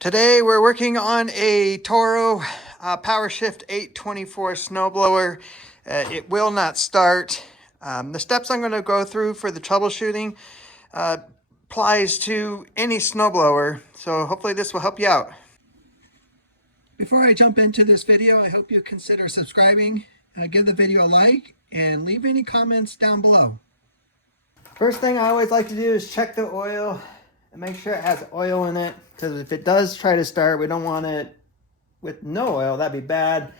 Today we're working on a Toro Power Shift 824 snowblower. It will not start. The steps I'm going to go through for the troubleshooting applies to any snowblower, so hopefully this will help you out. Before I jump into this video, I hope you consider subscribing, give the video a like, and leave any comments down below. First thing I always like to do is check the oil and make sure it has oil in it, because if it does try to start, we don't want it with no oil. That'd be bad.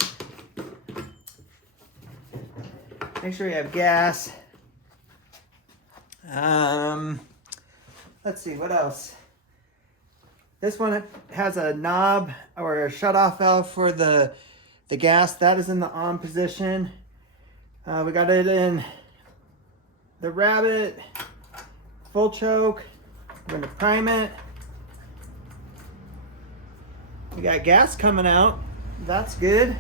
Make sure you have gas. Let's see, what else? This one has a knob or a shut-off valve for the gas. That is in the on position. We got it in the rabbit, full choke. We're gonna prime it. We got gas coming out. That's good.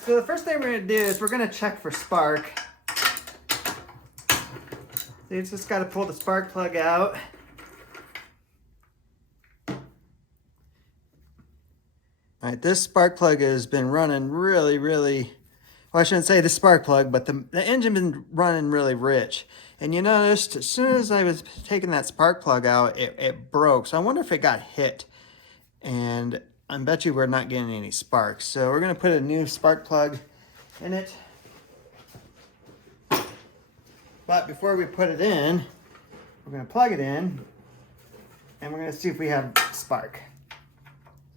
So the first thing we're gonna do is we're gonna check for spark. So you just gotta pull the spark plug out. All right, this spark plug has been running really, well, I shouldn't say the spark plug, but the engine been running really rich. And you noticed as soon as I was taking that spark plug out, it broke. So I wonder if it got hit. And I bet you we're not getting any sparks. So we're gonna put a new spark plug in it. But before we put it in, we're gonna plug it in and we're gonna see if we have spark.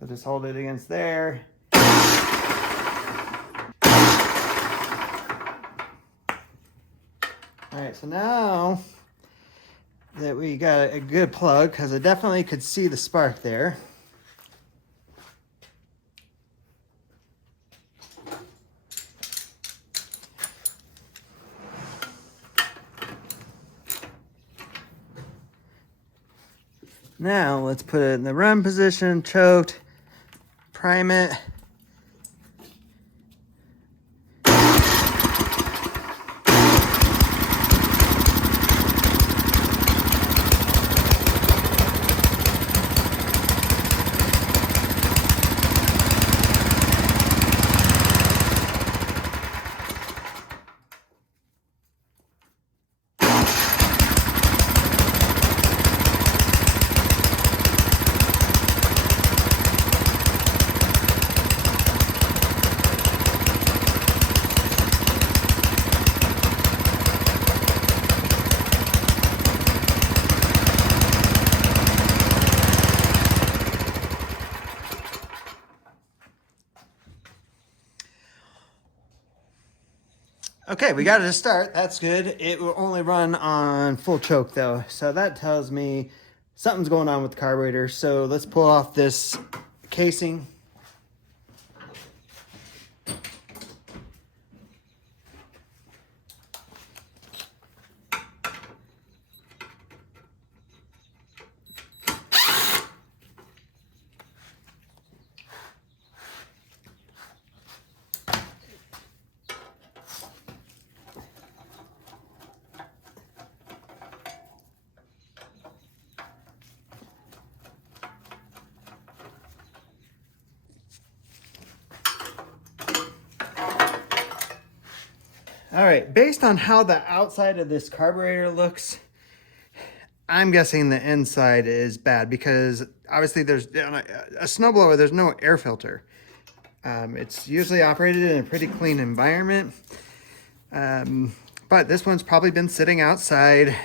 So just hold it against there. All right, so now that we got a good plug, because I definitely could see the spark there. Now let's put it in the run position, choked, prime it. Okay, we got it to start. That's good. It will only run on full choke though. So that tells me something's going on with the carburetor. So let's pull off this casing. All right, based on how the outside of this carburetor looks, I'm guessing the inside is bad because obviously there's a snowblower, there's no air filter. It's usually operated in a pretty clean environment. But this one's probably been sitting outside,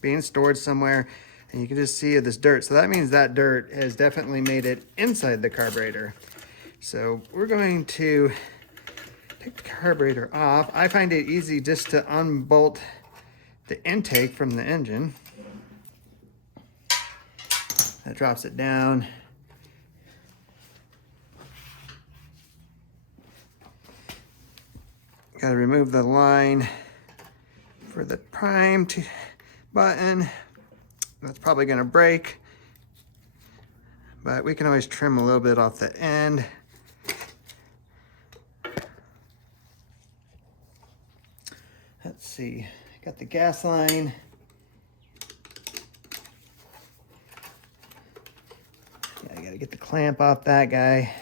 being stored somewhere, and you can just see this dirt. So that means that dirt has definitely made it inside the carburetor. So we're going to take the carburetor off. I find it easy just to unbolt the intake from the engine. That drops it down. Got to remove the line for the prime button. That's probably going to break, but we can always trim a little bit off the end. Let's see, got the gas line. Yeah, I gotta get the clamp off that guy.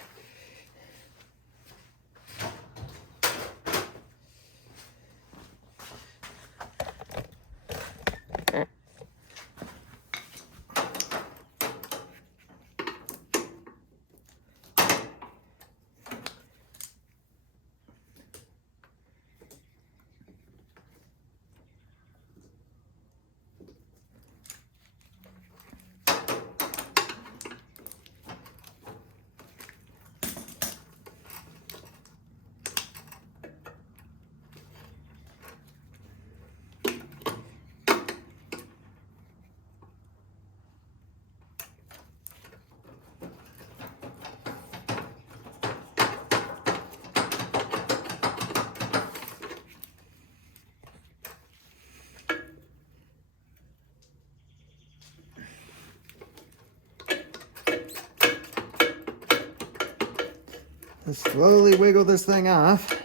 Let's slowly wiggle this thing off.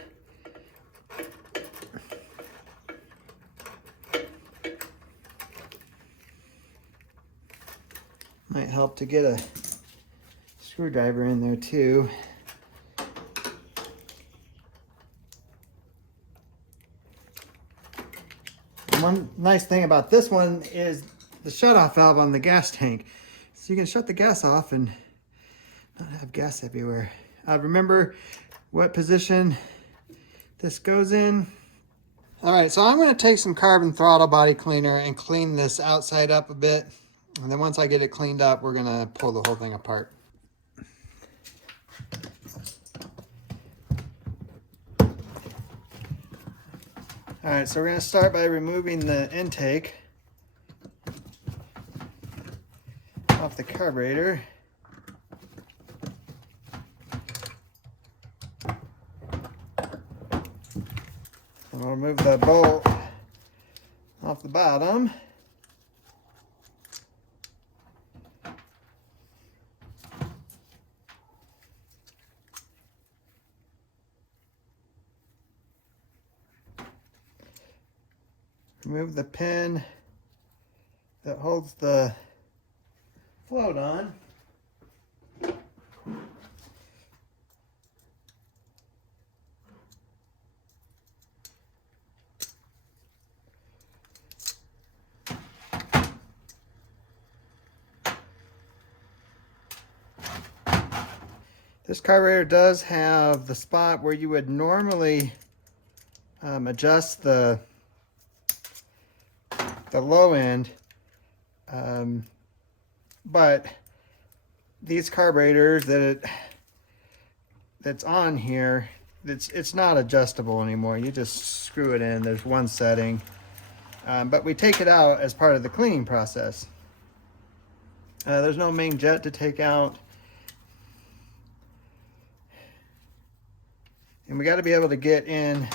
Might help to get a screwdriver in there too. One nice thing about this one is the shutoff valve on the gas tank. So you can shut the gas off and not have gas everywhere. Remember what position this goes in. All right, so I'm gonna take some carbon throttle body cleaner and clean this outside up a bit. And then once I get it cleaned up, we're gonna pull the whole thing apart. All right, so we're gonna start by removing the intake off the carburetor. And we'll remove the bolt off the bottom. Remove the pin that holds the float on. This carburetor does have the spot where you would normally adjust the low end, but these carburetors that's on here, it's not adjustable anymore. You just screw it in. There's one setting, but we take it out as part of the cleaning process. There's no main jet to take out. And we got to be able to get in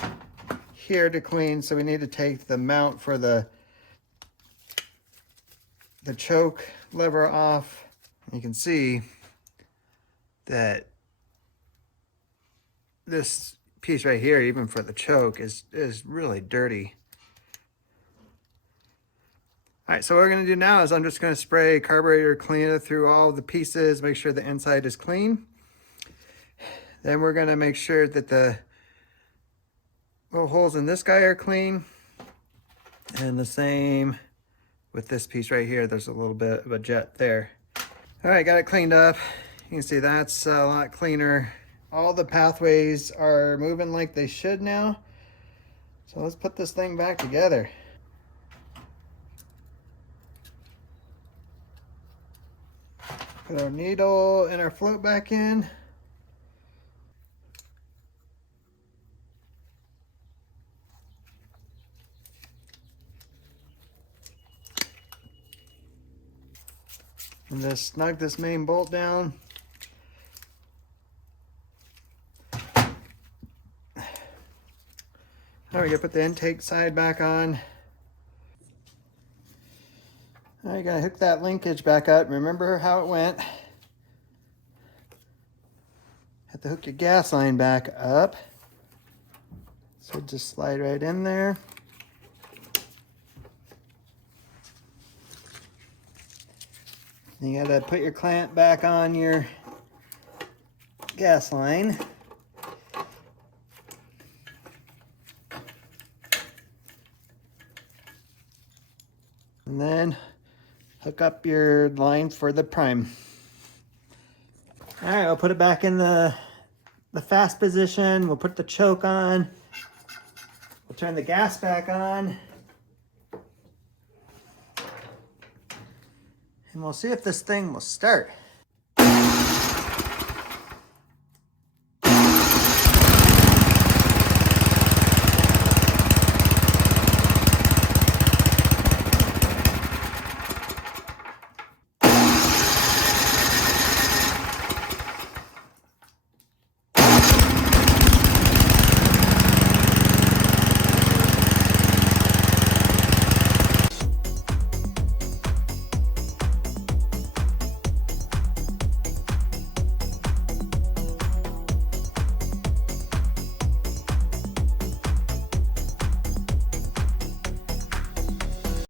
here to clean, so we need to take the mount for the choke lever off. You can see that this piece right here, even for the choke, is really dirty. All right, so what we're gonna do now is I'm just gonna spray carburetor cleaner through all the pieces, make sure the inside is clean. Then we're gonna make sure that the little holes in this guy are clean. And the same with this piece right here. There's a little bit of a jet there. All right, got it cleaned up. You can see that's a lot cleaner. All the pathways are moving like they should now. So let's put this thing back together. Put our needle and our float back in. And just snug this main bolt down. Now we're gonna put the intake side back on. Now you gotta hook that linkage back up. Remember how it went. Have to hook your gas line back up. So just slide right in there. You gotta put your clamp back on your gas line. And then hook up your line for the prime. All right, we'll put it back in the fast position. We'll put the choke on. We'll turn the gas back on. And we'll see if this thing will start.